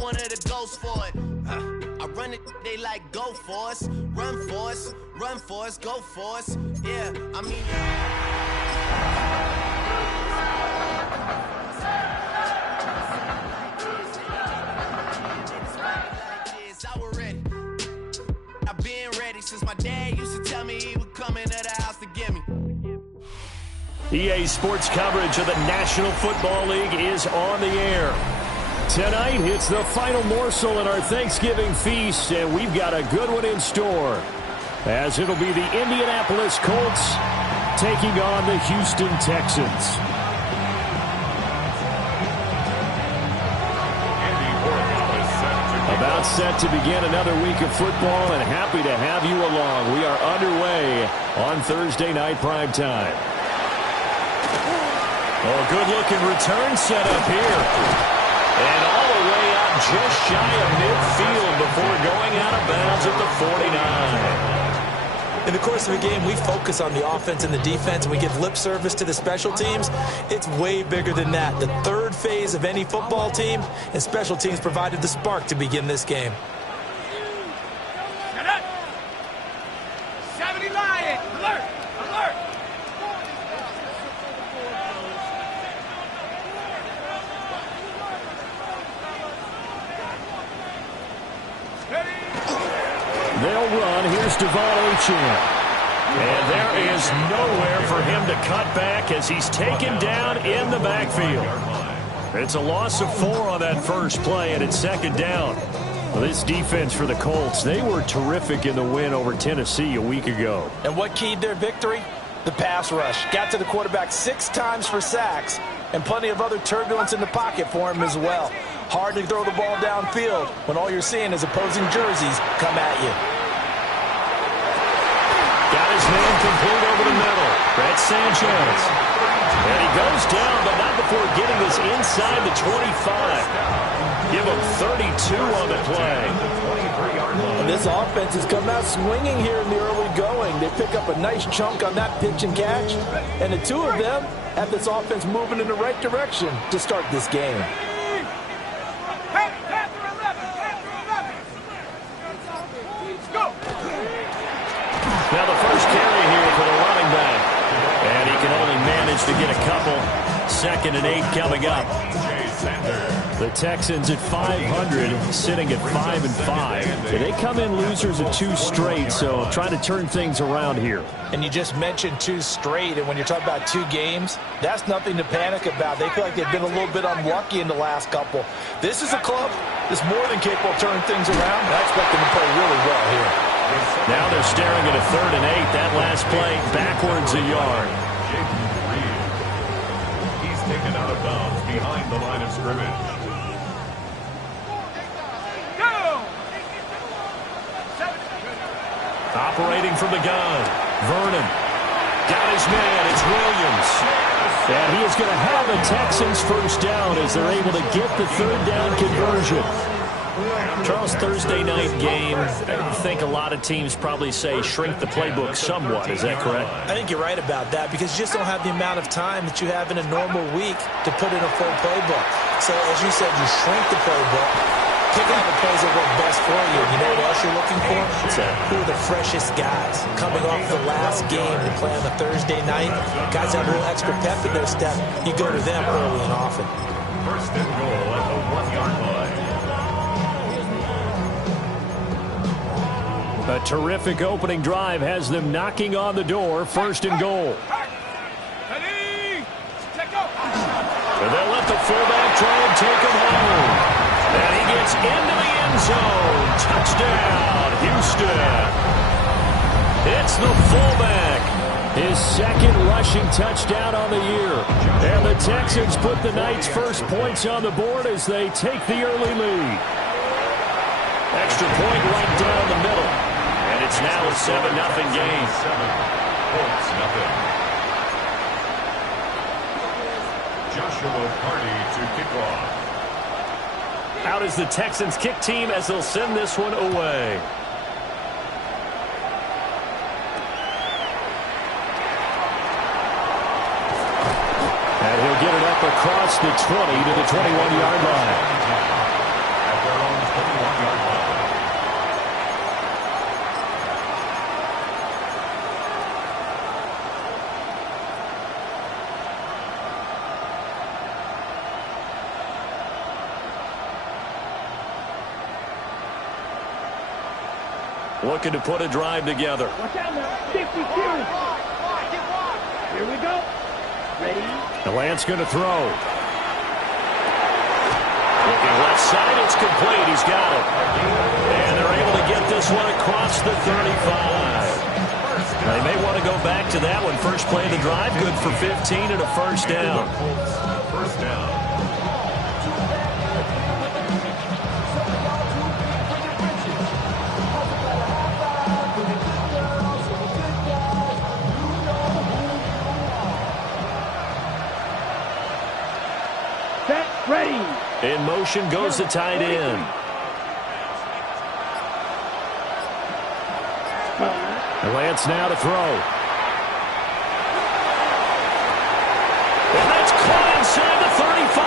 one of the ghosts for it. I run it, they like go for us, run for us, go for us. Yeah, I mean. I've been ready since my dad used to tell me he would come into the house to get me. EA Sports coverage of the National Football League is on the air. Tonight, it's the final morsel in our Thanksgiving feast, and we've got a good one in store, as it'll be the Indianapolis Colts taking on the Houston Texans. About set to begin another week of football, and happy to have you along. We are underway on Thursday night primetime. Oh, good-looking return set up here. And all the way out just shy of midfield before going out of bounds at the 49. In the course of a game, we focus on the offense and the defense, and we give lip service to the special teams. It's way bigger than that. The third phase of any football team, and special teams provided the spark to begin this game. Shut up! 70 Lion! Alert! Alert! They'll run. Here's Devon Achane. And there is nowhere for him to cut back as he's taken down in the backfield. It's a loss of 4 on that first play, and it's second down. Well, this defense for the Colts, they were terrific in the win over Tennessee a week ago. And what keyed their victory? The pass rush. Got to the quarterback 6 times for sacks, and plenty of other turbulence in the pocket for him as well. Hard to throw the ball downfield when all you're seeing is opposing jerseys come at you. Got his man complete over the middle. Brett Sanchez. And he goes down, but not before getting this inside the 25. Give him 32 on the play. And this offense has come out swinging here in the early going. They pick up a nice chunk on that pitch and catch. And the two of them have this offense moving in the right direction to start this game. Now the first carry here for the running back. And he can only manage to get a couple. 2nd and 8 coming up. The Texans at 500, sitting at 5-5. They come in losers of 2 straight, so trying to turn things around here. And you just mentioned 2 straight, and when you're talking about 2 games, that's nothing to panic about. They feel like they've been a little bit unlucky in the last couple. This is a club that's more than capable of turning things around. I expect them to play really well here. Now they're staring at a 3rd and 8. That last play backwards a yard. He's taken out of bounds behind the line of scrimmage. Operating from the gun. Vernon. Got his man. It's Williams. And he is going to have the Texans first down as they're able to get the 3rd down conversion. Charles, Thursday night game, I think a lot of teams probably say shrink the playbook somewhat. Is that correct? I think you're right about that because you just don't have the amount of time that you have in a normal week to put in a full playbook. So as you said, you shrink the playbook, pick out the plays that work best for you. You know what else you're looking for? Who are the freshest guys coming off the last game to play on a Thursday night? Guys have a little extra pep in their step. You go to them early and often. 1st and goal at the 1-yard line. A terrific opening drive has them knocking on the door. 1st and goal. And they'll let the fullback try and take him home. And he gets into the end zone. Touchdown, Houston. It's the fullback. His 2nd rushing touchdown on the year. And the Texans put the night's first points on the board as they take the early lead. Extra point right down the middle. And it's now a 7-0 game. 7-0. Joshua Carney to kick off. Out is the Texans kick team as they'll send this one away. And he'll get it up across the 20 to the 21-yard line. At their looking to put a drive together. Watch out now. 52. Here we go. Ready? The Lance going to throw. Looking left side, it's complete. He's got it. And they're able to get this one across the 35. They may want to go back to that one. First play of the drive, good for 15 and a first down. First down. Set. Ready. In motion goes the tight end. Lance now to throw. And that's caught inside the 35.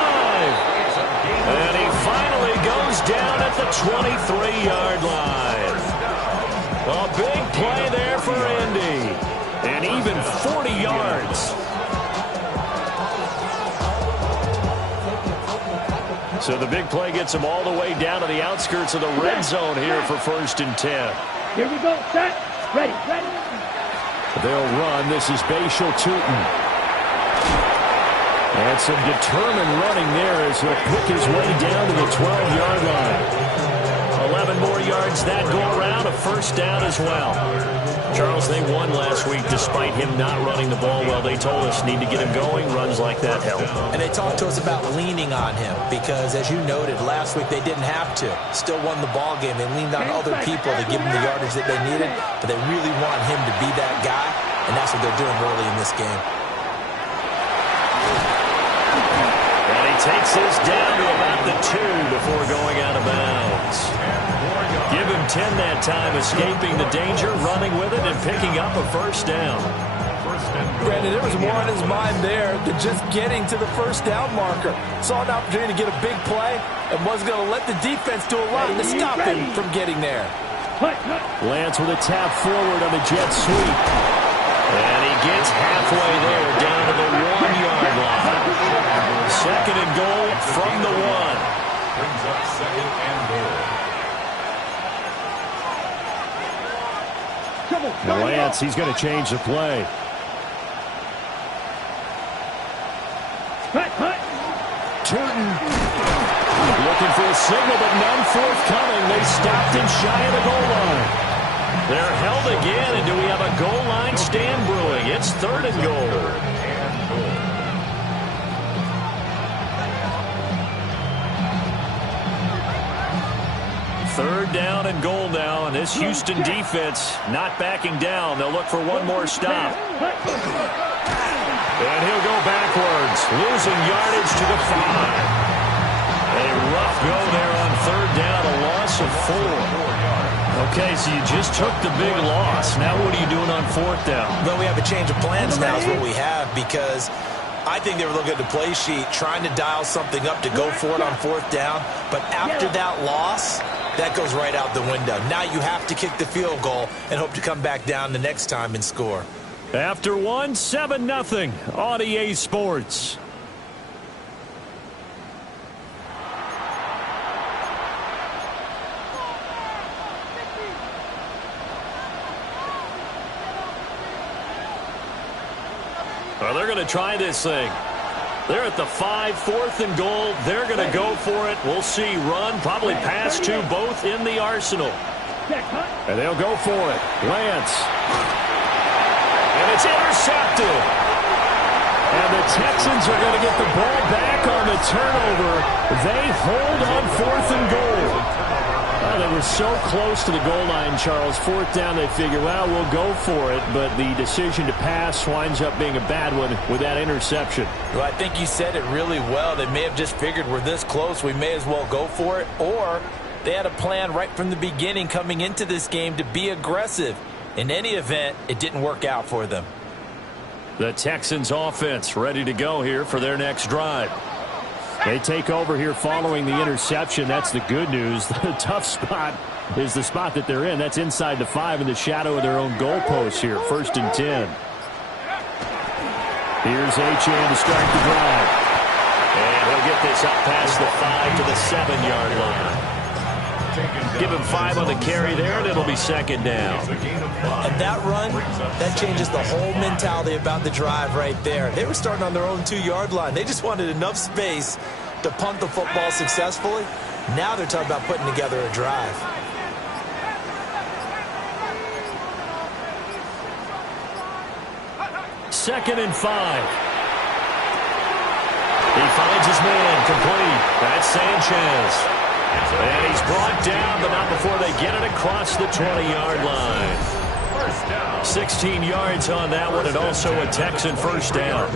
And he finally goes down at the 23-yard line. A big play there for Indy. And even 40 yards. So the big play gets him all the way down to the outskirts of the red zone here for 1st and 10. Here we go. Set. Ready. Ready. They'll run. This is Bashal Tootin. And some determined running there as he'll pick his way down to the 12-yard line. 11 more yards that go around, a first down as well. Charles, they won last week despite him not running the ball well. They told us need to get him going. Runs like that help. And they talked to us about leaning on him because, as you noted, last week they didn't have to. Still won the ball game. They leaned on other people to give them the yardage that they needed, but they really want him to be that guy, and that's what they're doing early in this game. And he takes this down to about the 2 before going out of bounds. Give him 10 that time, escaping the danger, running with it, and picking up a first down. Brandon, there was more on his mind there than just getting to the first down marker. Saw an opportunity to get a big play and wasn't going to let the defense do a lot to stop him from getting there. Lance with a tap forward on the jet sweep. And he gets halfway there, down to the 1-yard line. 2nd and goal from the 1. Brings up 2nd and goal. Now Lance, he's going to change the play. Tootin looking for a signal, but none forthcoming. They stopped him shy of the goal line. They're held again, and do we have a goal line stand brewing? It's 3rd and goal. 3rd down and goal now, and this Houston defense not backing down. They'll look for one more stop. And he'll go backwards, losing yardage to the 5. A rough go there on 3rd down, a loss of 4. Okay, so you just took the big loss. Now what are you doing on 4th down? Well, we have a change of plans now is what we have, because I think they were looking at the play sheet, trying to dial something up to go for it on 4th down. But after that loss, that goes right out the window. Now you have to kick the field goal and hope to come back down the next time and score. After 1, 7-0 on EA Sports. Well, they're going to try this thing. They're at the 5, 4th and goal. They're going to go for it. We'll see. Run, probably pass to both in the arsenal. And they'll go for it. Lance. And it's intercepted. And the Texans are going to get the ball back on the turnover. They hold on 4th and goal. They were so close to the goal line, Charles. 4th down, they figure, well, we'll go for it. But the decision to pass winds up being a bad one with that interception. Well, I think you said it really well. They may have just figured we're this close, we may as well go for it. Or they had a plan right from the beginning coming into this game to be aggressive. In any event, it didn't work out for them. The Texans offense ready to go here for their next drive. They take over here following the interception. That's the good news. The tough spot is the spot that they're in. That's inside the 5 in the shadow of their own goalpost here. 1st and 10. Here's Achane to start the drive. And he'll get this up past the 5 to the 7-yard line. Give him 5 on the carry there, and it'll be second down. And that run, that changes the whole mentality about the drive right there. They were starting on their own 2-yard line. They just wanted enough space to punt the football successfully. Now they're talking about putting together a drive. Second and 5. He finds his man complete. That's Sanchez. And he's brought down, but not before they get it across the 20-yard line. 16 yards on that one, and also a Texan first down.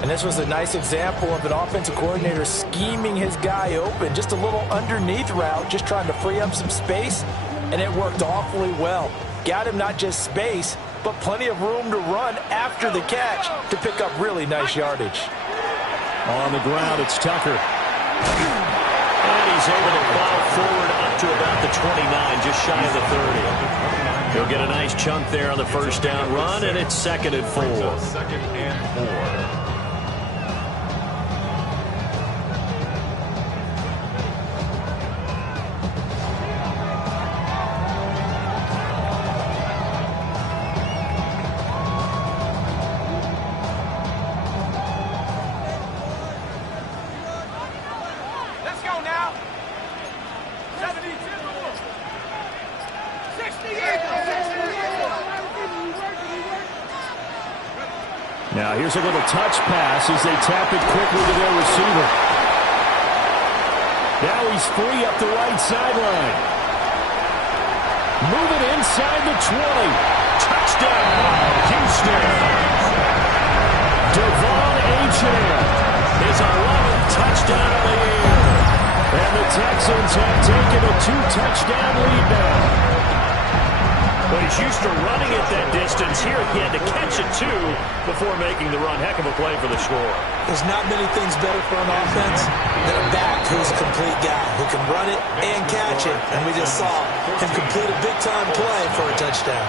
And this was a nice example of an offensive coordinator scheming his guy open. Just a little underneath route, just trying to free up some space, and it worked awfully well. Got him not just space, but plenty of room to run after the catch to pick up really nice yardage. On the ground, it's Tucker. And he's able to plow forward up to about the 29, just shy of the 30. He'll get a nice chunk there on the first down run, and it's second and 4. Second and 4. Now here's a little touch pass as they tap it quickly to their receiver. Now he's free up the right sideline. Moving inside the 20. Touchdown, Houston. Devon Achane, his 11th touchdown of the year. And the Texans have taken a 2-touchdown lead now. But he's used to running it that distance. Here he had to catch it, too, before making the run. Heck of a play for the score. There's not many things better for an offense than a back who's a complete guy, who can run it and catch it. And we just saw him complete a big-time play for a touchdown.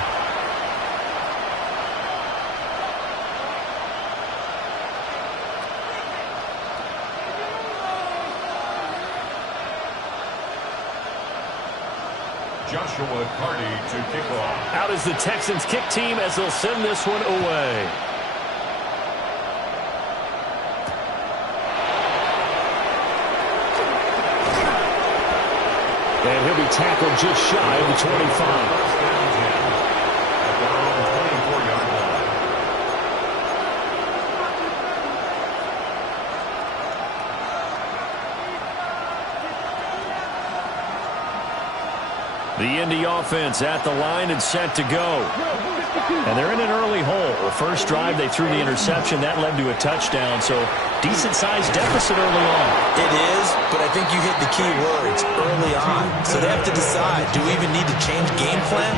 Joshua Carty to kick off. Out is the Texans kick team as they'll send this one away. And he'll be tackled just shy of the 25. The Indy offense at the line and set to go. And they're in an early hole. The first drive, they threw the interception. That led to a touchdown, so decent-sized deficit early on. It is, but I think you hit the key words, early on. So they have to decide, do we even need to change game plan,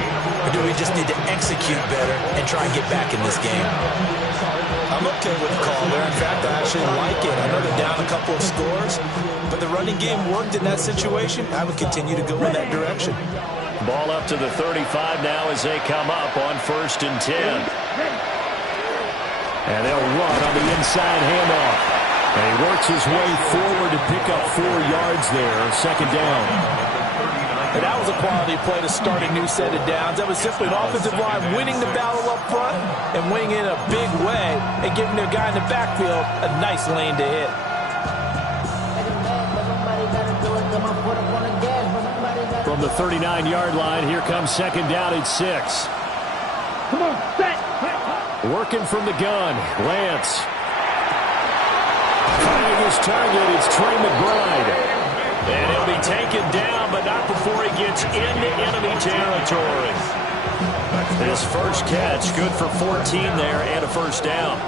or do we just need to execute better and try and get back in this game? I'm okay with the call there. In fact, I actually like it. I know they're down a couple of scores, but the running game worked in that situation. I would continue to go in that direction. Ball up to the 35 now as they come up on 1st and 10. And they'll run on the inside handoff. And he works his way forward to pick up 4 yards there. Second down. And that was a quality play to start a new set of downs. That was simply an offensive line winning the battle up front and winning in a big way and giving their guy in the backfield a nice lane to hit. From the 39-yard line, here comes second down at 6. Come on, set. Working from the gun, Lance. Finding his target, it's Trey McBride. And he'll be taken down, but not before he gets into enemy territory. His first catch, good for 14 there and a first down.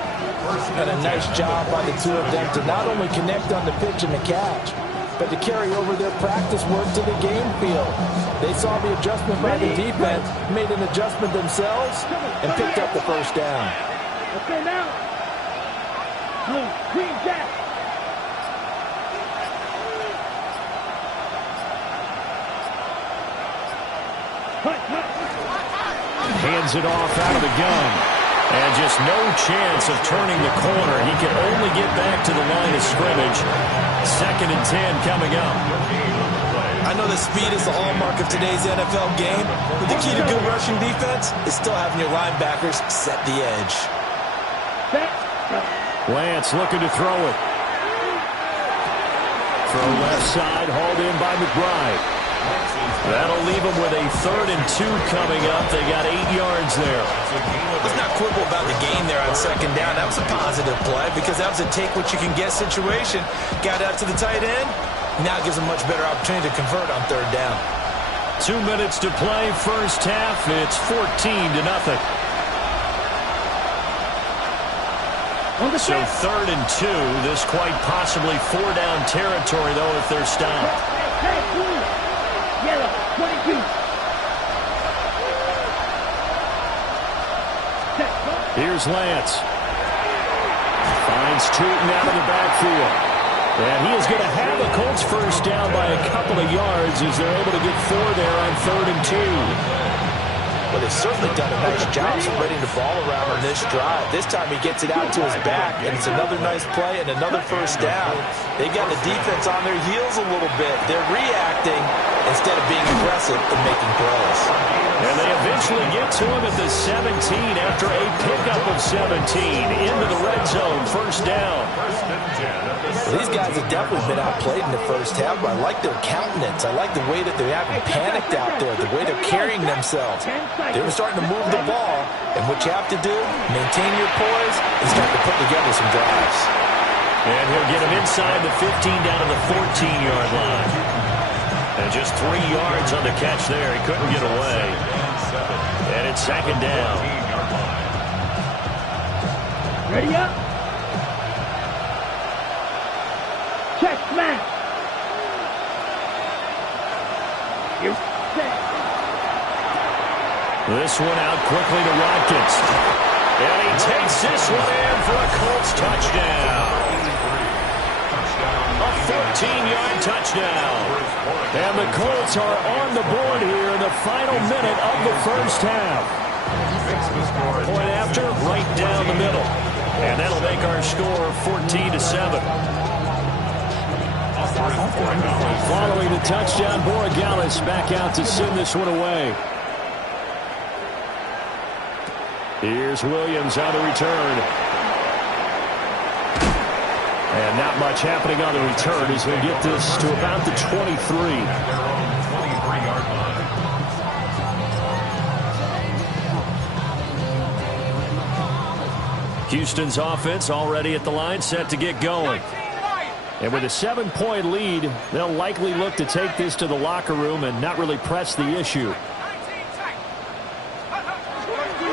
And a nice job by the two of them to not only connect on the pitch and the catch, but to carry over their practice work to the game field. They saw the adjustment by the defense, made an adjustment themselves, and picked up the first down. Okay, now. Green jack. Hands it off out of the gun. And just no chance of turning the corner. He can only get back to the line of scrimmage. 2nd and 10 coming up. I I know that speed is the hallmark of today's NFL game, but the key to good rushing defense is still having your linebackers set the edge. Lance looking to throw it. Throw left side, hauled in by McBride. That'll leave them with a 3rd and 2 coming up. They got 8 yards there. Let's not quibble about the gain there on 2nd down. That was a positive play because that was a take-what-you-can-get situation. Got out to the tight end. Now it gives them much better opportunity to convert on 3rd down. 2 minutes to play, first half. It's 14-0. So 3rd and 2. This quite possibly 4-down territory, though, if they're stopped. Yellow, 22. Here's Lance. Finds Tootin out of the backfield. And he is going to have the Colts first down by a couple of yards as they're able to get 4 there on 3rd and 2. Well, they've certainly done a nice job spreading the ball around on this drive. This time he gets it out to his back, and it's another nice play and another first down. They've got the defense on their heels a little bit. They're reacting instead of being aggressive and making plays. And they eventually get to him at the 17 after a pickup of 17 into the red zone. First down. Well, these guys have definitely been outplayed in the first half, but I like their countenance. I like the way that they haven't panicked out there, the way they're carrying themselves. They're starting to move the ball, and what you have to do, maintain your poise and start to put together some drives. And he'll get him inside the 15 down to the 14-yard line. And just 3 yards on the catch there. He couldn't get away. And it's 2nd down. Ready up. Check smash. You set. This one out quickly to Watkins. And he takes this one in for a Colts touchdown. A 14-yard touchdown. And the Colts are on the board here in the final minute of the first half. Point after, right down the middle. And that'll make our score 14-7. Following the touchdown, Borregales back out to send this one away. Here's Williams on the return. And not much happening on the return as we get this to about the 23. Houston's offense already at the line, set to get going. And with a 7-point lead, they'll likely look to take this to the locker room and not really press the issue.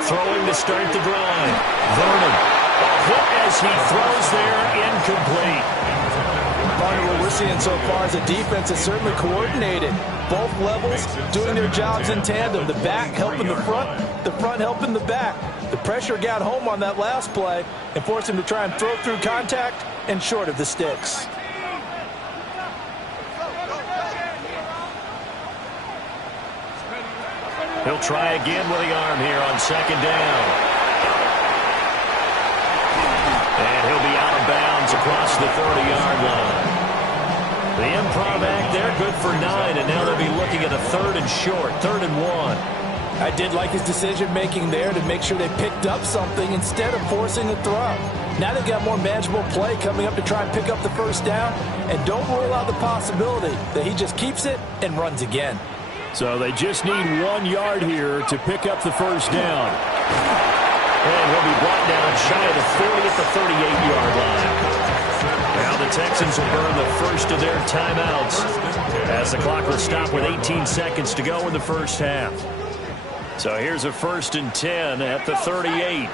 Throwing to start the drive. Vernon. A hit as he throws there, incomplete. Part of what we're seeing so far is the defense is certainly coordinated. Both levels doing their jobs in tandem. The back helping the front helping the back. The pressure got home on that last play and forced him to try and throw through contact and short of the sticks. He'll try again with the arm here on 2nd down. And he'll be out of bounds across the 30-yard line. The improv act there, good for 9, and now they'll be looking at a 3rd and short, 3rd and 1. I did like his decision-making there to make sure they picked up something instead of forcing a throw. Now they've got more manageable play coming up to try and pick up the first down, and don't rule out the possibility that he just keeps it and runs again. So they just need 1 yard here to pick up the first down. And he'll be brought down shy of the 40 at the 38-yard line. Now the Texans will burn the first of their timeouts as the clock will stop with 18 seconds to go in the first half. So here's a 1st and 10 at the 38.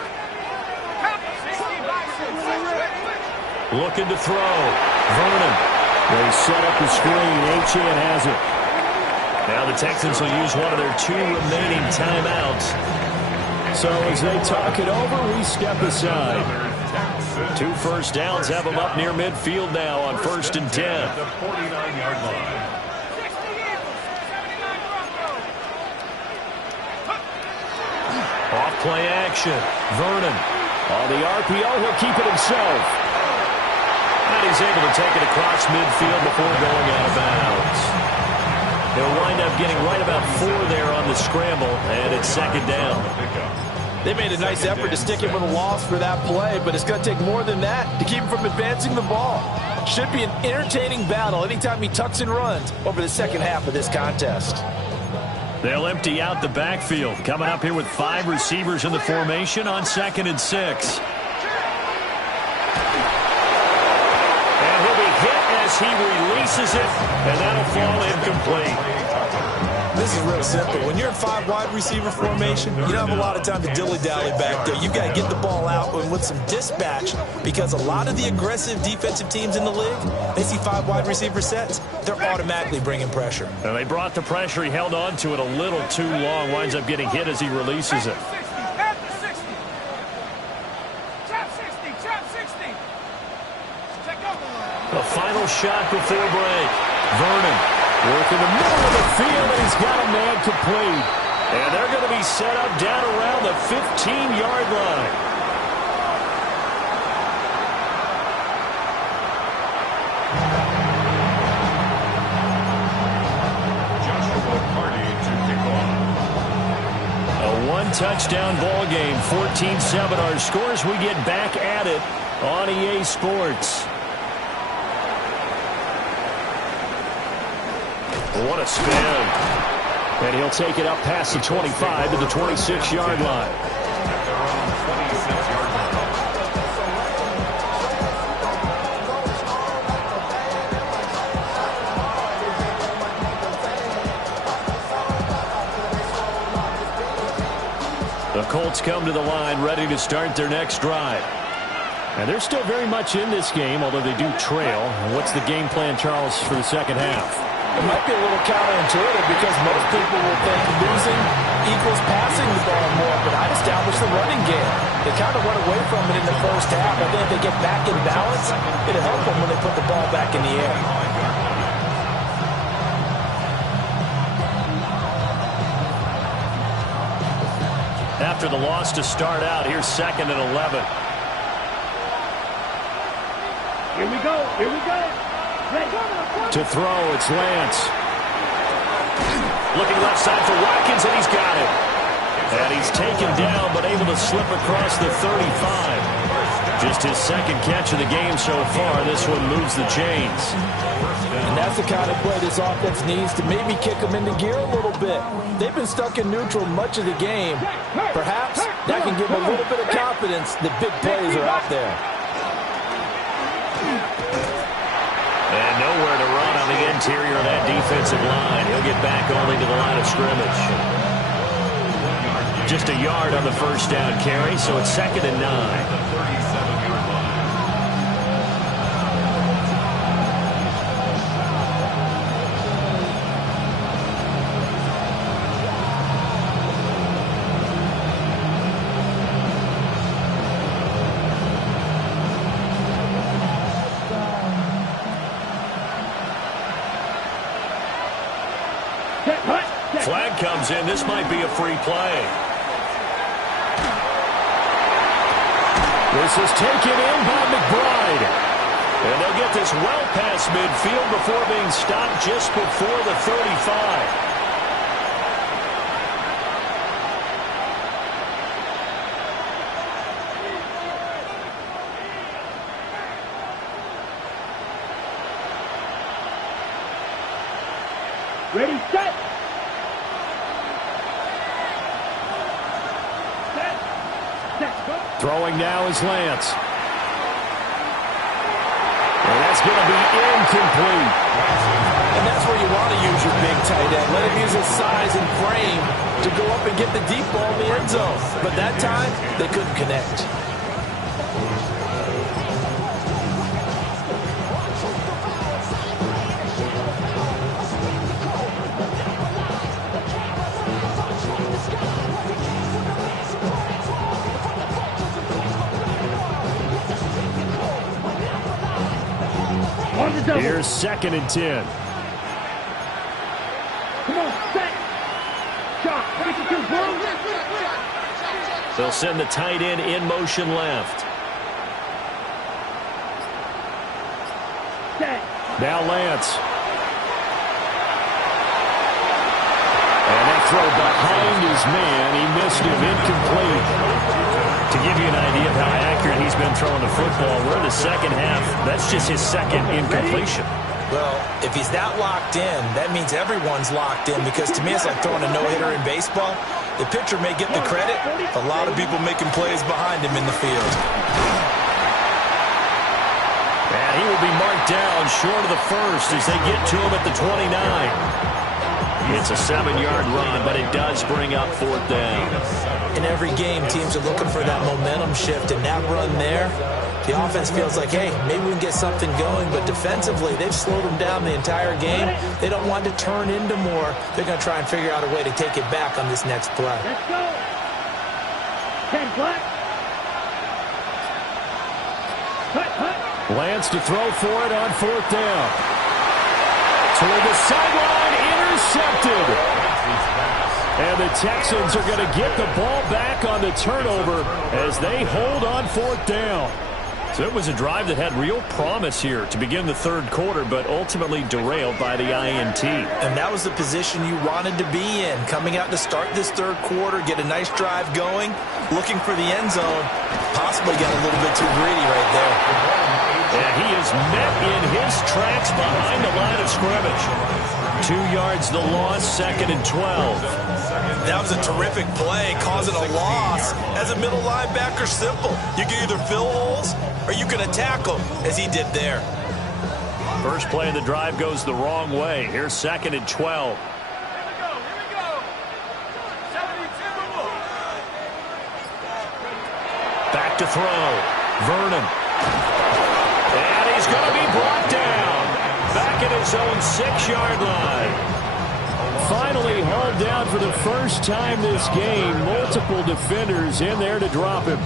Looking to throw. Vernon. They set up the screen. Achane has it. Now the Texans will use one of their 2 remaining timeouts. So as they talk it over, we step aside. 2 first downs have them up near midfield now on 1st and 10. The 49-yard line. Off play action. Vernon. On the RPO, he'll keep it himself. And he's able to take it across midfield before going out of bounds. They'll wind up getting right about 4 there on the scramble, and it's second down. They made a nice effort to stick him with a loss for that play, but it's going to take more than that to keep him from advancing the ball. Should be an entertaining battle anytime he tucks and runs over the second half of this contest. They'll empty out the backfield. Coming up here with 5 receivers in the formation on 2nd and 6. And he'll be hit as he releases it, and that'll fall incomplete. This is real simple. When you're in 5 wide receiver formation, you don't have a lot of time to dilly-dally back there. You've got to get the ball out and with some dispatch, because a lot of the aggressive defensive teams in the league, they see 5 wide receiver sets, they're automatically bringing pressure. And they brought the pressure. He held on to it a little too long. Winds up getting hit as he releases it. The final shot before break. Vernon working the middle of the field, and he's got a man complete. And they're going to be set up down around the 15-yard line. A one-touchdown ball game, 14-7 our scores. We get back at it on EA Sports. What a spin. And he'll take it up past the 25 to the 26-yard line. The Colts come to the line ready to start their next drive. And they're still very much in this game, although they do trail. What's the game plan, Charles, for the second half? It might be a little counterintuitive because most people will think losing equals passing the ball more, but I'd establish the running game. They kind of went away from it in the first half. I think if they get back in balance, it'll help them when they put the ball back in the air. After the loss to start out, here's 2nd and 11. Here we go. Here we go. To throw, it's Lance. Looking left side for Watkins, and he's got it. And he's taken down, but able to slip across the 35. Just his 2nd catch of the game so far. This one moves the chains. And that's the kind of play this offense needs to maybe kick them into gear a little bit. They've been stuck in neutral much of the game. Perhaps that can give them a little bit of confidence that big plays are out there. And nowhere to run on the interior of that defensive line. He'll get back only to the line of scrimmage. Just a yard on the first down carry, so it's 2nd and 9. Flag comes in. This might be a free play. This is taken in by McBride. And they'll get this well past midfield before being stopped just before the 35. Ready, set. Throwing now is Lance. And that's going to be incomplete. And that's where you want to use your big tight end. Let him use his size and frame to go up and get the deep ball in the end zone. But that time, they couldn't connect. Here's 2nd and 10. Come on, set. Shot. They'll send the tight end in motion left. Set. Now Lance. throw behind his man. He missed him, incomplete. To give you an idea of how accurate he's been throwing the football, we're in the second half. That's just his second incompletion. Well, if he's that locked in, that means everyone's locked in, because to me it's like throwing a no-hitter in baseball. The pitcher may get the credit, a lot of people making plays behind him in the field. And he will be marked down short of the first as they get to him at the 29. It's a 7-yard run, but it does bring up fourth down. In every game, teams are looking for that momentum shift, and that run there, the offense feels like, hey, maybe we can get something going, but defensively, they've slowed them down the entire game. They don't want to turn into more. They're going to try and figure out a way to take it back on this next play. Let's go. 10 black. Lance to throw for it on fourth down. Toward the sideline, intercepted. And the Texans are going to get the ball back on the turnover as they hold on fourth down. So it was a drive that had real promise here to begin the third quarter, but ultimately derailed by the INT. And that was the position you wanted to be in, coming out to start this third quarter, get a nice drive going, looking for the end zone. Possibly got a little bit too greedy right there. And he is met in his tracks behind the line of scrimmage. 2 yards the loss, 2nd and 12. That was a terrific play, causing a loss. As a middle linebacker, simple. You can either fill holes or you can attack them, as he did there. First play of the drive goes the wrong way. Here's 2nd and 12. Here we go. 72. Back to throw. Vernon. And he's going to be brought down. Back at his own 6-yard line. Finally hauled down for the first time this game. Multiple defenders in there to drop him.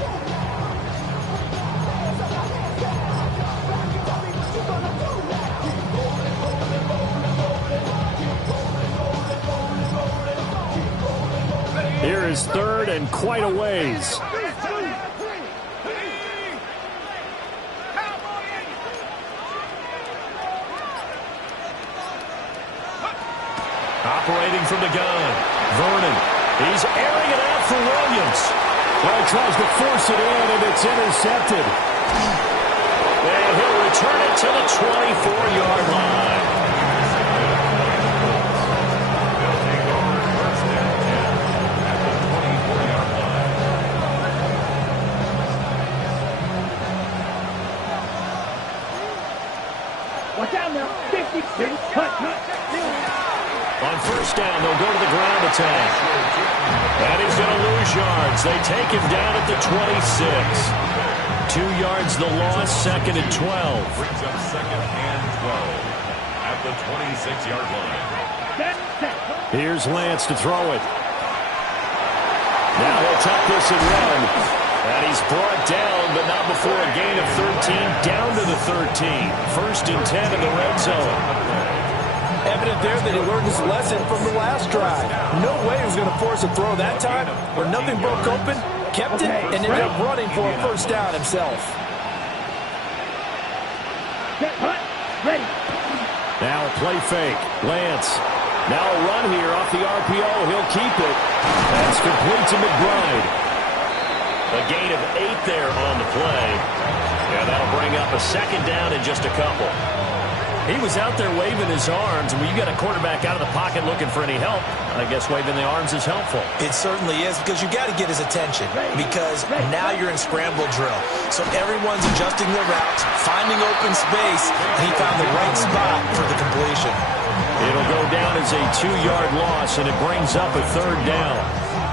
Here is 3rd and quite a ways. Operating from the gun. Vernon. He's airing it out for Williams. Well, he tries to force it in, and it's intercepted. And he'll return it to the 24-yard line. Watch out now. 50. Cut. On first down, they'll go to the ground attack. And he's going to lose yards. They take him down at the 26. 2 yards the loss, 2nd and 12. Brings up 2nd and 12 at the 26-yard line. Here's Lance to throw it. Now he'll tuck this and run. And he's brought down, but not before a gain of 13, down to the 13. 1st and 10 in the red zone. Evident there that he learned his lesson from the last drive. No way he was going to force a throw that time, where nothing broke open, kept it, and ended up running for a first down himself. Ready. Now a play fake. Lance. Now a run here off the RPO. He'll keep it. That's complete to McBride. A gain of 8 there on the play. And that'll bring up a 2nd down in just a couple. He was out there waving his arms, and when you got a quarterback out of the pocket looking for any help, I guess waving the arms is helpful. It certainly is, because you got to get his attention, because now you're in scramble drill. So everyone's adjusting their routes, finding open space, and he found the right spot for the completion. It'll go down as a 2-yard loss, and it brings up a 3rd down.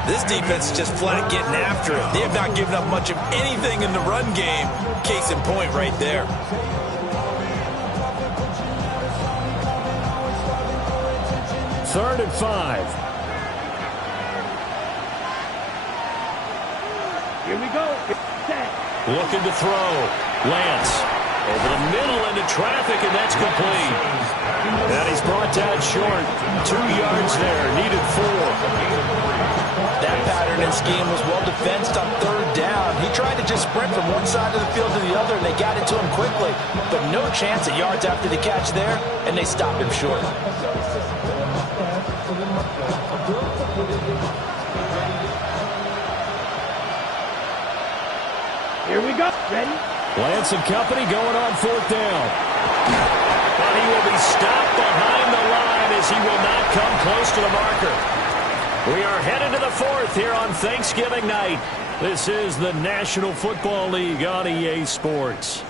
This defense is just flat getting after it. They have not given up much of anything in the run game. Case in point right there. 3rd and 5. Here we go. Looking to throw. Lance over the middle into traffic, and that's complete. And he's brought down short. 2 yards there. Needed 4. That pattern and scheme was well defensed on 3rd down. He tried to just sprint from one side of the field to the other, and they got it to him quickly. But no chance at yards after the catch there, and they stopped him short. Ready? Lance and company going on fourth down. But he will be stopped behind the line as he will not come close to the marker. We are headed to the fourth here on Thanksgiving night. This is the National Football League on EA Sports.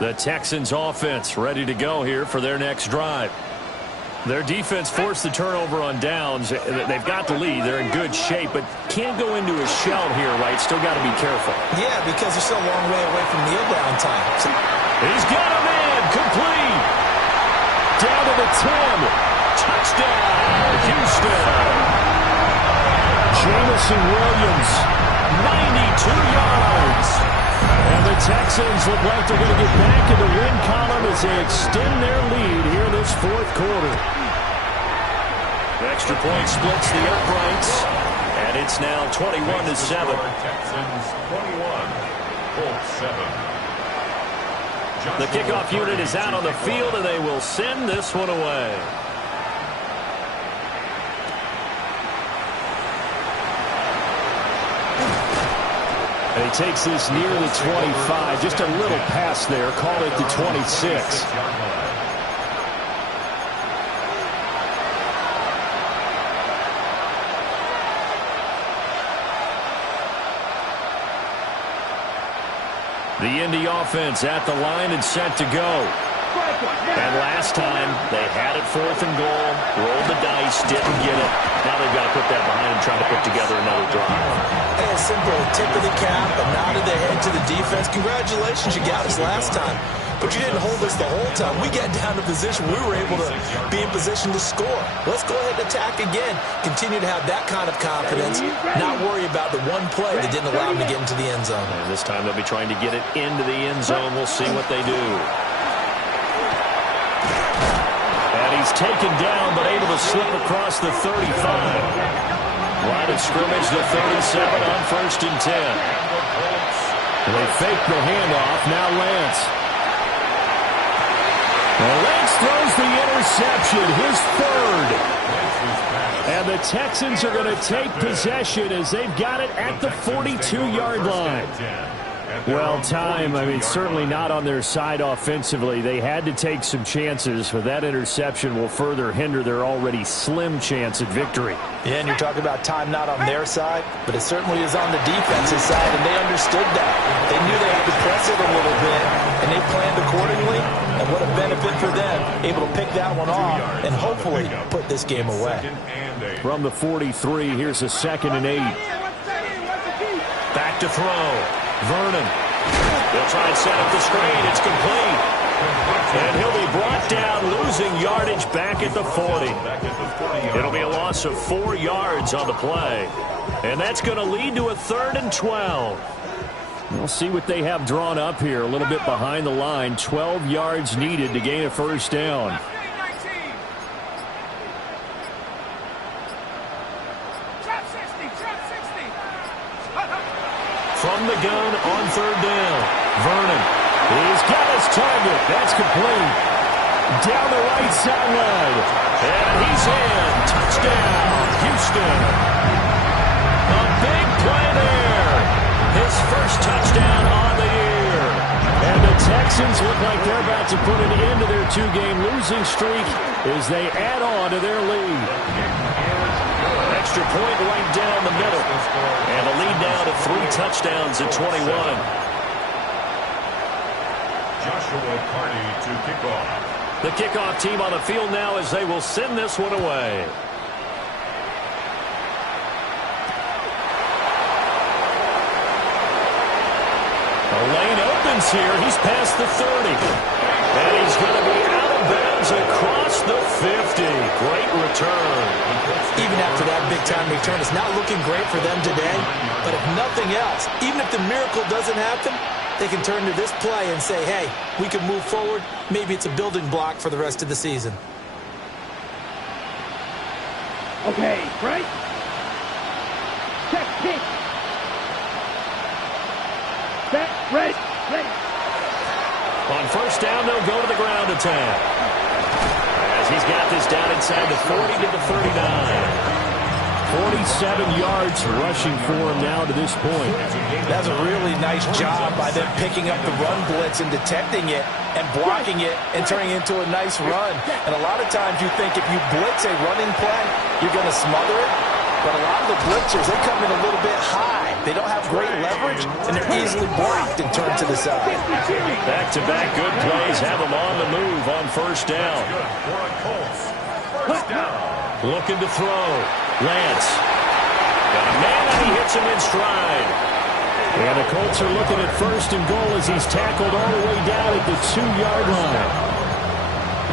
The Texans offense ready to go here for their next drive. Their defense forced the turnover on downs. They've got the lead. They're in good shape, but can't go into a shell here, right? Still got to be careful. Yeah, because they're still a long way away from kneel down time. He's got him in. Complete. Down to the 10. Touchdown, Houston. Jamison Williams, 92 yards. And the Texans look like they're going to get back in the win column as they extend their lead here in this fourth quarter. The extra point splits the uprights, and it's now 21-7. Texans 21, Colts 7. The kickoff unit is out on the field, and they will send this one away. And he takes this near the 25. Just a little pass there. Call it the 26. The Indy offense at the line and set to go. And last time, they had it fourth and goal, rolled the dice, didn't get it. Now they've got to put that behind them, trying to put together another drive. Hey, a simple tip of the cap, a nod of the head to the defense. Congratulations, you got us last time. But you didn't hold us the whole time. We got down to position. We were able to be in position to score. Let's go ahead and attack again. Continue to have that kind of confidence. Not worry about the one play that didn't allow them to get into the end zone. And this time they'll be trying to get it into the end zone. We'll see what they do. And he's taken down, but able to slip across the 35. Line of scrimmage, the 37 on 1st and 10. And they fake the handoff. Now Lance. Well, Lance throws the interception, his third. And the Texans are going to take possession as they've got it at the 42-yard line. Well, time, I mean, certainly not on their side offensively. They had to take some chances, but that interception will further hinder their already slim chance at victory. Yeah, and you're talking about time not on their side, but it certainly is on the defensive side, and they understood that. They knew they had to press it a little bit, and they planned accordingly, and what a benefit for them, able to pick that one off and hopefully put this game away. From the 43, here's a 2nd and 8. Back to throw. Vernon. They'll try and set up the screen. It's complete. And he'll be brought down, losing yardage back at the 40. It'll be a loss of 4 yards on the play. And that's going to lead to a 3rd and 12. We'll see what they have drawn up here. A little bit behind the line. 12 yards needed to gain a first down. From the gun on 3rd down. Vernon. He's got his target. That's complete. Down the right sideline. And he's in. Touchdown, Houston. A big play there. His first touchdown on the year. And the Texans look like they're about to put an end to their 2-game losing streak as they add on to their lead. Extra point right down the middle. And a lead now to 3 touchdowns at 21. Joshua Carney to kick off. The kickoff team on the field now as they will send this one away. The lane opens here. He's past the 30. And he's going to be out of bounds across the 50. Great return. Even after that big-time return, it's not looking great for them today. But if nothing else, even if the miracle doesn't happen, they can turn to this play and say, hey, we can move forward. Maybe it's a building block for the rest of the season. Okay, right? Check, kick. Set, ready, ready. On first down, they'll go to the ground attack. as he's got this down inside the 40 to the 39. 47 yards rushing for him now to this point. That's a really nice job by them picking up the run blitz and detecting it and blocking it and turning it into a nice run. And a lot of times you think if you blitz a running play, you're going to smother it. But a lot of the blitzers, they come in a little bit high. They don't have great leverage, and they're easily blocked and turned to the side. Back-to-back good plays have them on the move on first down. Looking to throw. Lance. Got a man, and he hits him in stride. And the Colts are looking at first and goal as he's tackled all the way down at the 2-yard line.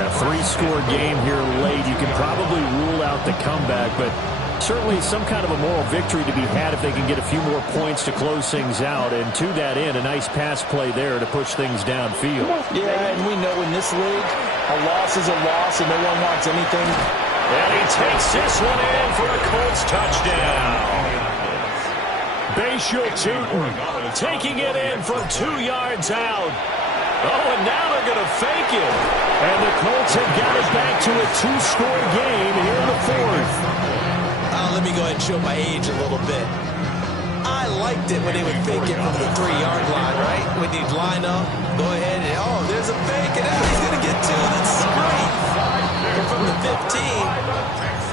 A 3-score game here late. You can probably rule out the comeback, but certainly some kind of a moral victory to be had if they can get a few more points to close things out. And to that end, a nice pass play there to push things downfield. Yeah, and we know in this league, a loss is a loss, and no one wants anything. And he takes this one in for a Colts touchdown. Bashal Tootin taking it in from 2 yards out. Oh, and now they're going to fake it. And the Colts have got it back to a 2-score game here in the 4th. Let me go ahead and show my age a little bit. I liked it when they would fake it from the 3-yard line, right? When you'd line up, go ahead, and oh, there's a fake, and now he's going to get 2. That's great. But from the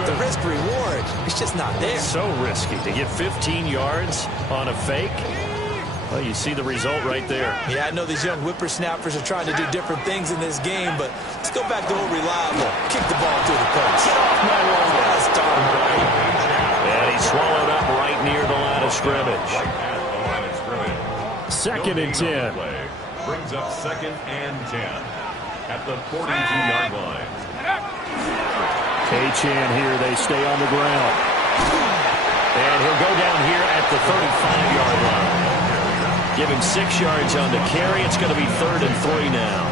15, the risk-reward, it's just not there. So risky to get 15 yards on a fake. Well, you see the result right there. Yeah, I know these young whippersnappers are trying to do different things in this game, but let's go back to old reliable. Kick the ball through the post. Get off my lawn. That's darn right. And he's swallowed up right near the line of scrimmage. 2nd and 10. Brings up 2nd and 10 at the 42-yard line. K-Chan here, they stay on the ground. And he'll go down here at the 35-yard line. Give him 6 yards on the carry. It's going to be 3rd and 3 now.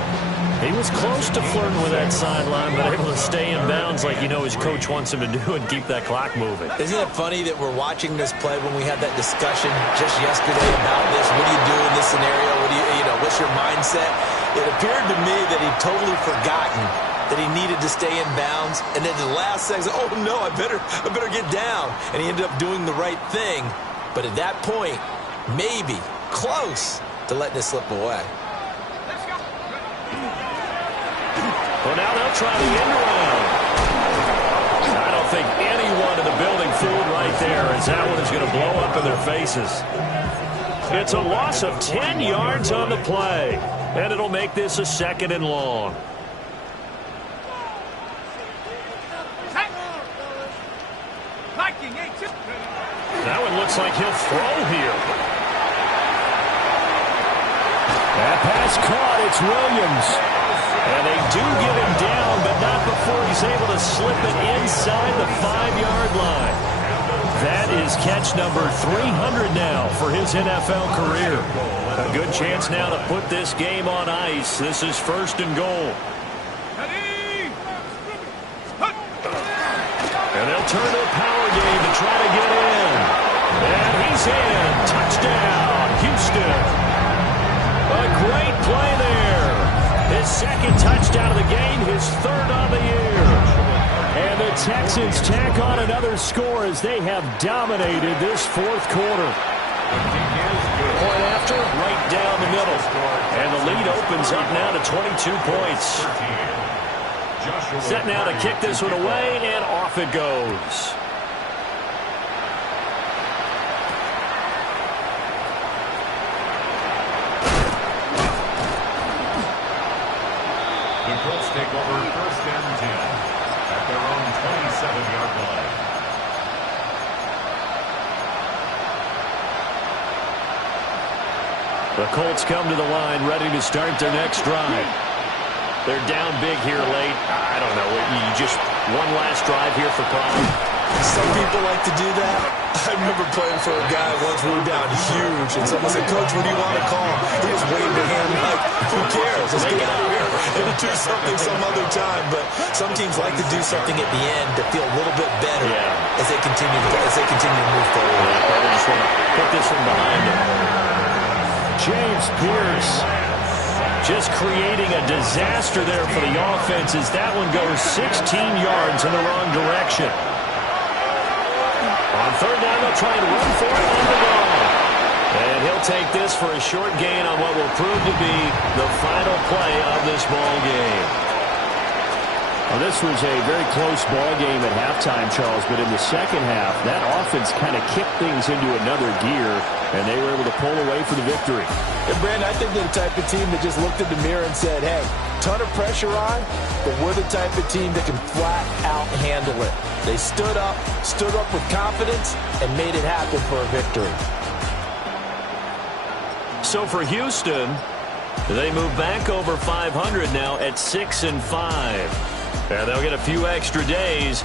He was close to flirting with that sideline, but able to stay in bounds like you know his coach wants him to do and keep that clock moving. Isn't it funny that we're watching this play when we had that discussion just yesterday about this? What do you do in this scenario? What do you know, what's your mindset? It appeared to me that he'd totally forgotten that he needed to stay in bounds, and then the last second, oh no, I better get down. And he ended up doing the right thing. But at that point, maybe close to letting it slip away. Well, now they'll try the end around. I don't think anyone in the building fooled right there, as that one is going to blow up in their faces. It's a loss of 10 yards on the play, and it'll make this a 2nd and long. That one looks like he'll throw here. That pass caught. It's Williams. And they do get him down, but not before he's able to slip it inside the 5-yard line. That is catch number 300 now for his NFL career. A good chance now to put this game on ice. This is 1st and goal. And they'll turn to a power game to try to get in. And he's in. Touchdown, Houston. A great play there. His 2nd touchdown of the game, his 3rd on the year. And the Texans tack on another score as they have dominated this 4th quarter. Point after, right down the middle. And the lead opens up now to 22 points. Set now to kick this one away, and off it goes. The Colts take over 1st and 10 at their own 27-yard line. The Colts come to the line ready to start their next drive. They're down big here late. I don't know. You just one last drive here for Prime. Some people like to do that. I remember playing for a guy once we were down huge, and someone said, Coach, what do you want to call? He was waving the hand like, who cares? Let's get out of here and do something some other time. But some teams like to do something at the end to feel a little bit better as they continue to move forward. Yeah, probably just want to put this one behind them. James Pierce Just creating a disaster there for the offense as that one goes 16 yards in the wrong direction. On third down, they'll try and run for it on the ball. And he'll take this for a short gain on what will prove to be the final play of this ball game. Well, this was a very close ball game at halftime, Charles, but in the second half, that offense kind of kicked things into another gear, and they were able to pull away for the victory. And, Brandon, I think they're the type of team that just looked in the mirror and said, hey, ton of pressure on, but we're the type of team that can flat out handle it. They stood up with confidence, and made it happen for a victory. So for Houston, they move back over 500 now at 6-5. And they'll get a few extra days